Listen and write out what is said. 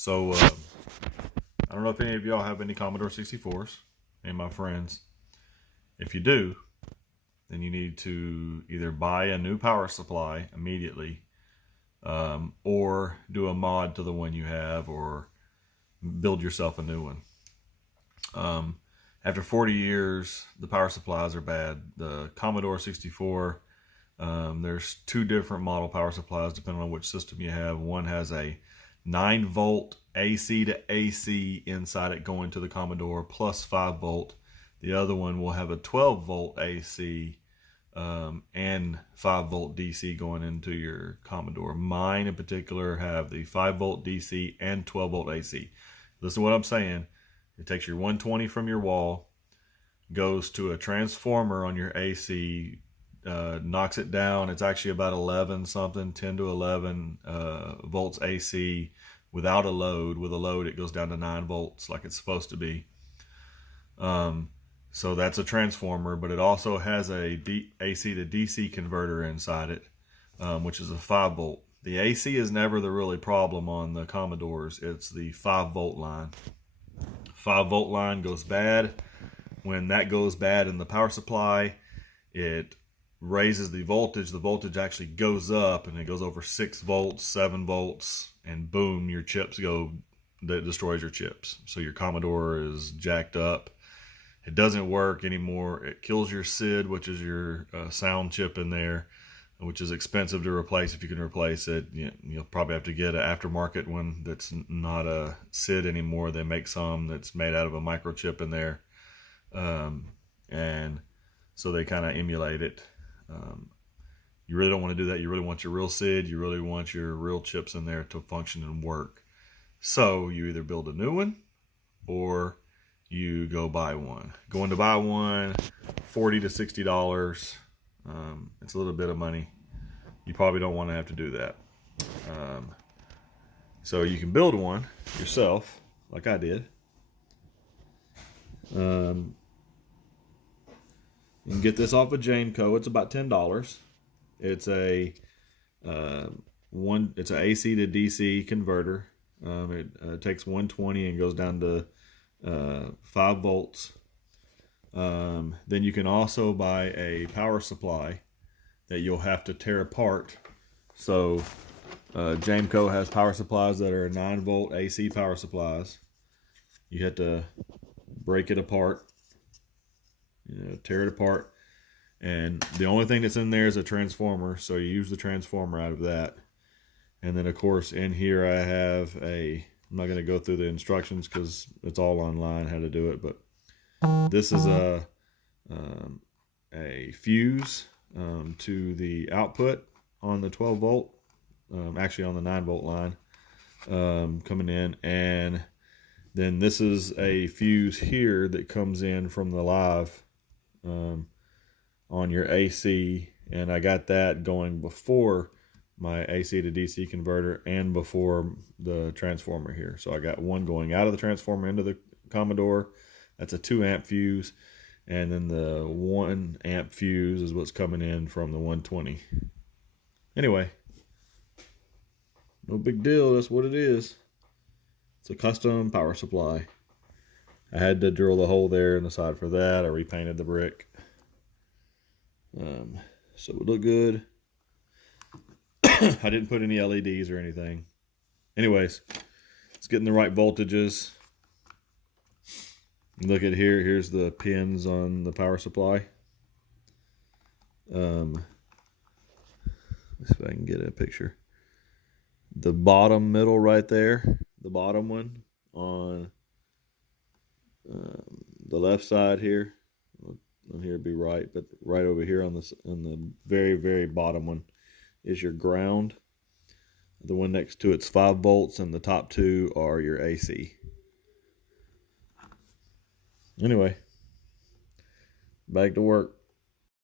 So, I don't know if any of y'all have any Commodore 64s, any of my friends. If you do, then you need to either buy a new power supply immediately, or do a mod to the one you have, or build yourself a new one. After 40 years, the power supplies are bad. The Commodore 64, there's two different model power supplies depending on which system you have. One has a 9-volt AC to AC inside it going to the Commodore plus 5-volt. The other one will have a 12-volt AC and 5-volt DC going into your Commodore. Mine in particular have the 5-volt DC and 12-volt AC. Listen to what I'm saying. It takes your 120 from your wall, goes to a transformer on your AC, knocks it down. It's actually about 11 something, 10 to 11 volts AC without a load. With a load, it goes down to 9 volts like it's supposed to be. So that's a transformer, but it also has a AC to DC converter inside it, which is a 5-volt. The AC is never the really problem on the Commodores. It's the 5-volt line. 5-volt line goes bad. When that goes bad in the power supply, it raises the voltage. The voltage actually goes up, and it goes over 6 volts, 7 volts, and boom, your chips go, that destroys your chips. So your Commodore is jacked up. It doesn't work anymore. It kills your SID, which is your sound chip in there, which is expensive to replace. If you can replace it, you'll probably have to get an aftermarket one that's not a SID anymore. They make some that's made out of a microchip in there. And so they kind of emulate it. You really don't want to do that. You really want your real SID. You really want your real chips in there to function and work. So you either build a new one or you go buy one. Going to buy one, $40 to $60. It's a little bit of money. You probably don't want to have to do that. So you can build one yourself, like I did. You can get this off of Jameco. It's about $10. It's a it's an AC to DC converter. It takes 120 and goes down to 5 volts. Then you can also buy a power supply that you'll have to tear apart. So Jameco has power supplies that are 9-volt AC power supplies. You have to break it apart, tear it apart, and the only thing that's in there is a transformer, so you use the transformer out of that. And then of course in here I have I'm not going to go through the instructions because it's all online how to do it, but this is a fuse to the output on the 12-volt, actually on the 9-volt line, coming in. And then this is a fuse here that comes in from the live on your AC, and I got that going before my AC to DC converter and before the transformer here. So I got one going out of the transformer into the Commodore. That's a 2-amp fuse, and then the 1-amp fuse is what's coming in from the 120. Anyway, no big deal. That's what it is. It's a custom power supply. I had to drill the hole there in the side for that. I repainted the brick. So it looked good. I didn't put any LEDs or anything. Anyways, it's getting the right voltages. Look at here. Here's the pins on the power supply. Let's see if I can get a picture. The bottom middle right there, the bottom one on the left side here. On here it'd be right, but right over here on the very, very bottom one is your ground. The one next to it's 5 volts, and the top two are your AC. Anyway, back to work.